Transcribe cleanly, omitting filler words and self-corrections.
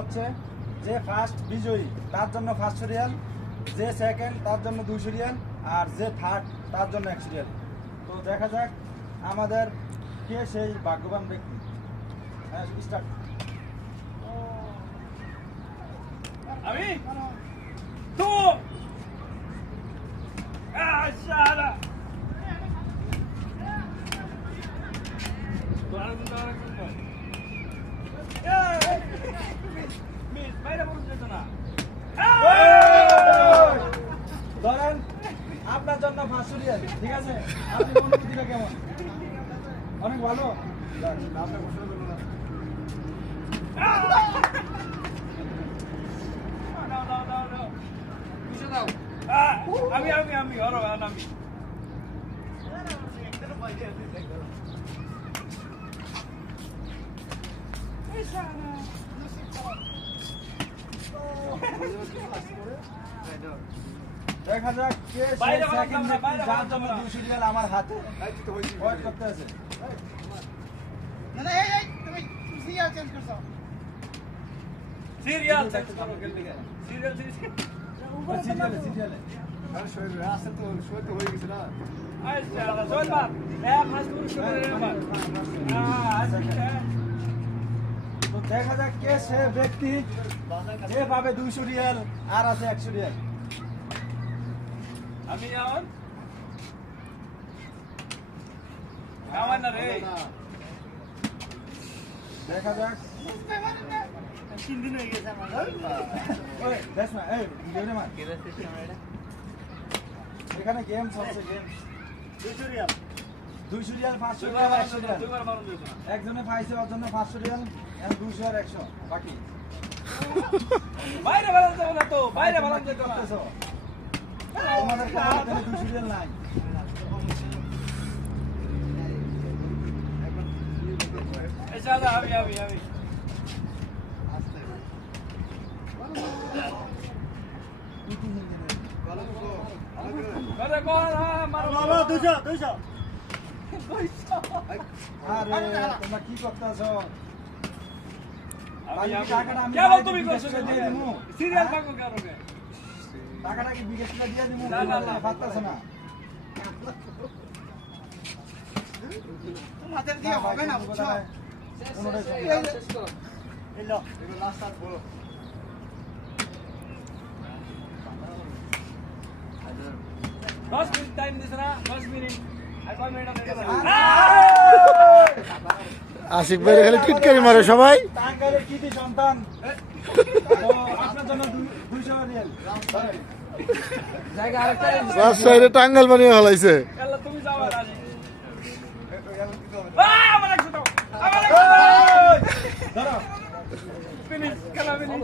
হচ্ছে যে ফার্স্ট বিজয়ী তার জন্য 500 রিয়াল, যে সেকেন্ড তার জন্য 200 রিয়াল, আর যে থার্ড তার জন্য 100 রিয়াল। তো দেখা যাক আমাদের কে সেই ভাগ্যবান ব্যক্তি। হ্যাঁ, স্টার্ট। আমি তো আশারা ধরেন আপনার জন্য 500 রিয়াল, ঠিক আছে? আপনি অনুভূতিটা কেমন? অনেক ভালো। আপনার প্রশ্ন করলো না। আমি ওর আমি দেখা যাক কে বাইরে সেই বানাতে সেকেন্ড হবে না, বাইরে যার বানাতে জন্য হবে না। 200 রিয়াল আমার হাতে ওয়েট করতে আছে। সিরিয়াল চেঞ্জ করো জলদি করে সিরিয়াল সিরিয়ালে সিরিয়ালে আচ্ছা সোল বাত ফার্স্ট পুরো শুরু করে বাত আচ্ছা তো দেখা যাক কে সে ব্যক্তি যে পাবে 200 রিয়াল আর আছে 100 রিয়াল। আমি এখন আমার না রে দেখা যাক। তিন দিন হয়ে গেছে আমার ওই দেখ না, এই ভিডিওটা মার। এখানে গেমস হচ্ছে, গেমস 200 রিয়াল 500 রিয়াল 100 রিয়াল। দুইবার মারুন দিও না একজনে পাইছে ওর জন্য 500 রিয়াল, আর 200 আর 100 বাকি। বাইরে বানান দেব না তো বাইরে বানান দেব না করতেছো তোমাদের কাছে 200 রিয়াল নাই। আচ্ছা আমি করে কোন মারো 200 আরে তোমরা কি করতেছো? আমি টাকাটা আমি কেবল তুমি করছো দিয়ে দিমু। সিরিয়াল ভাগো কেন রে টাকাটা কি বিকেশ করে দিয়ে দিমু? না, না, না। পারতাছো না। তোমাদের দিয়ে হবে না বুঝছো কোনোটাই শেষ করো এলো এগুলো লাস্ট আর বলো 10 মিনিট টাইম দিছ না 10 মিনিট আর কয় মিনিট হয়ে গেছে আশিক ভাই খালি টিটকারি মারে সবাই। টাঙ্গাইলের কৃতি সন্তান। তো আপনার জন্য 200 রিয়াল। জায়গা আরেকটা রাজশাহীরে টাঙ্গাইল বানিয়ে ফেলাইছে। আল্লাহ তুমি যাও আর আসি আমার একশো দাও ধরো ফিনিশ খেলা ফিনিশ